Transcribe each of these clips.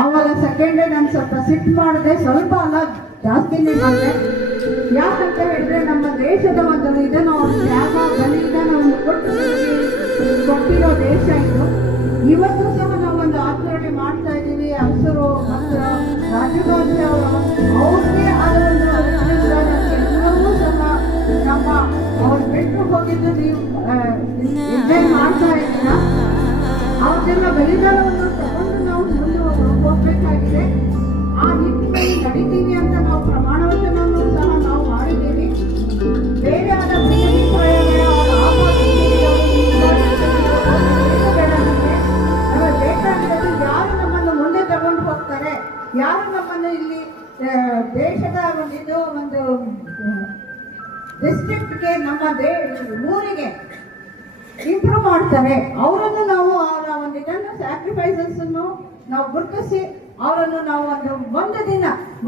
ಆವಾಗ second day ನಾನು ಸ್ವಲ್ಪ ಸಿಟ್ಟು ಮಾಡಿದೆ, ಸ್ವಲ್ಪ ಅಲ್ಲ ಜಾಸ್ತಿನೇ ಮಾಡಿದೆ. ಯಾಕಂತ ಹೇಳಿದ್ರೆ ನಮ್ಮ ದೇಶದ ಒಂದು ಇದನ್ನು ತ್ಯಾಗ ಬಲಿದಾನ ಒಂದು ಕೊಟ್ಟಿರೋ ದೇಶ ಇದು. ಇವತ್ತು ಸಹ ನಾವು ಒಂದು ಆಚರಣೆ ಮಾಡ್ತಾ ಇದ್ದೀವಿ. ಅರಸರು ಮತ್ತು ರಾಜಕಾರಣಿ ಅವ್ರಿಗೆ ಆದ ಒಂದು ಎಲ್ಲವೂ ಸಹ ನಮ್ಮ ಅವ್ರು ಬಿಟ್ಟು ಹೋಗಿದ್ದು ನೀವು ಎಂಜಾಯ್ ಮಾಡ್ತಾ ಇದ್ದೀರ. ಅವ್ರನ್ನೆಲ್ಲ ಬಲಿದಾನವನ್ನು ತಗೊಂಡು ನಾವು ಮುಂದೆ ಹೋಗ್ಬೇಕಾಗಿದೆ. ಆ ನಿಟ್ಟಿನಲ್ಲಿ ನಡೀತೀವಿ ಅಂತ ನಾವು ಪ್ರಮಾಣ ವಚನವನ್ನು ಸಹ ನಾವು ಮಾಡಿದ್ದೀವಿ. ಬೇರೆ ಆದ ಯಾರು ನಮ್ಮನ್ನು ಮುಂದೆ ತಗೊಂಡು ಹೋಗ್ತಾರೆ, ಯಾರು ನಮ್ಮನ್ನು ಇಲ್ಲಿ ದೇಶದ ಒಂದು ಡಿಸ್ಟ್ರಿಕ್ಟ್ಗೆ ನಮ್ಮ ಊರಿಗೆ ಇಂಪ್ರೂವ್ ಮಾಡ್ತಾರೆ, ಅವರನ್ನು ನಾವು ಅವರ ಒಂದು ಇದನ್ನು ಸ್ಯಾಕ್ರಿಫೈಸಸ್ ಅನ್ನು ನಾವು ಗುರುತಿಸಿ ಅವರನ್ನು ನಾವು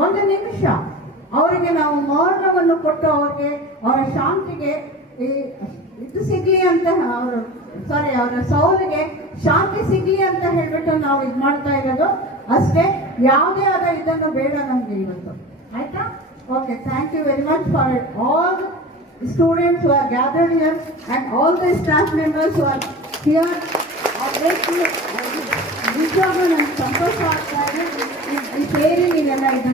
ಒಂದು ನಿಮಿಷ ಅವರಿಗೆ ನಾವು ಮೌನವನ್ನು ಕೊಟ್ಟು ಅವ್ರಿಗೆ ಅವರ ಶಾಂತಿಗೆ ಇದು ಸಿಗ್ಲಿ ಅಂತ ಅವರ ಸೌಲಿಗೆ ಶಾಂತಿ ಸಿಗ್ಲಿ ಅಂತ ಹೇಳ್ಬಿಟ್ಟು ನಾವು ಇದು ಮಾಡ್ತಾ ಇರೋದು ಅಷ್ಟೇ. ಯಾವುದೇ ಆದ ಇದನ್ನು ಬೇಡ ನಮ್ಗೆ ಇವತ್ತು. ಆಯ್ತಾ? Okay, thank you very much for all students who are gathered here and all the staff members who are here. Obviously, ನಿಜವಾಗ್ಲೂ ನನಗೆ ಸಂತೋಷ ಆಗ್ತಾ ಇದೆ ಈ ಸೇರಿ ನೀವೆಲ್ಲ